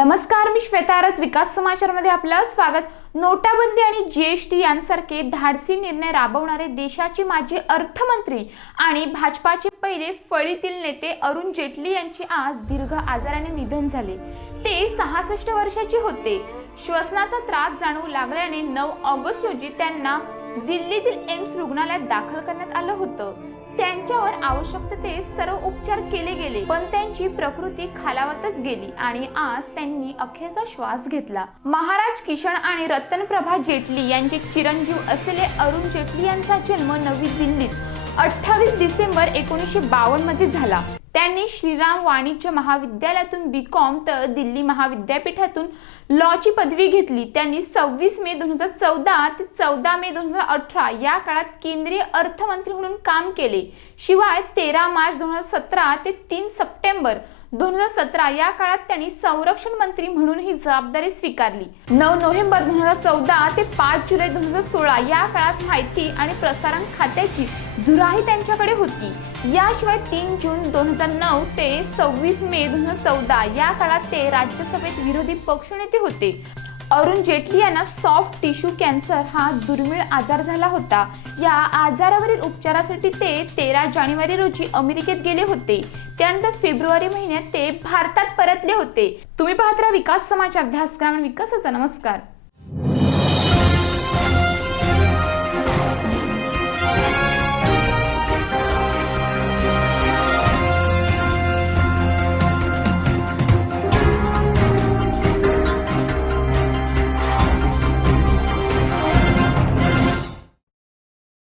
नमस्कार, मी श्वेतारच विकास समाचारमध्ये आपलं स्वागत। नोटाबंदी आणि जीएसटी यांसारखे धाडसी निर्णय राबवणारे देशाचे माजी अर्थमंत्री आणि भाजपाचे पहिले फळीतील नेते अरुण जेटली यांचे आज दीर्घ आजाराने निधन झाले। ते 66 वर्षाचे होते। श्वसनाचा त्रास जाणवू लागल्याने 9 ऑगस्ट रोजी त्यांना दिल्लीतील एम्स रुग्णालयात दाखल करण्यात आलं होतं। त्यांच्यावर आवश्यक ते सर्व उपचार केले गेले, पण त्यांची प्रकृती खालावतच गेली आणि आज त्यांनी अखेरचा श्वास घेतला। महाराज किशन आणि रतनप्रभा जेटली यांचे चिरंजीव असलेले अरुण जेटली यांचा जन्म नवी दिल्लीत 28 डिसेंबर 1952 मध्ये झाला। त्यांनी श्रीराम वाणिज्य महाविद्यालयातून बीकॉम तर दिल्ली महाविद्यापीठातून लॉची पदवी घेतली। त्यांनी 26 मे 2014 ते 14 मे 2018 या काळात केंद्रीय अर्थमंत्री म्हणून काम केले। शिवाय 13 मार्च 2017 ते 3 सप्टेंबर 2017 या काळात त्यांनी संरक्षण मंत्री म्हणून ही जबाबदारी स्वीकारली। 9 नोव्हेंबर 2014 ते 5 जुलै 2016 या काळात माहिती आणि प्रसारण खात्याची धुराही त्यांच्याकडे होती। याशिवाय 3 जून 2009 ते 26 मे 2014 या काळात ते राज्यसभेत विरोधी पक्षनेते होते। अरुण जेटली यांना सॉफ्ट टिश्यू कॅन्सर हा दुर्मिळ आजार झाला होता। या आजारावरील उपचारासाठी ते 13 जानेवारी रोजी अमेरिकेत गेले होते। त्यानंतर फेब्रुवारी महिन्यात ते भारतात परतले होते। तुम्ही पाहत राहा विकास समाचार, ध्यास ग्रामीण विकासाचा। नमस्कार।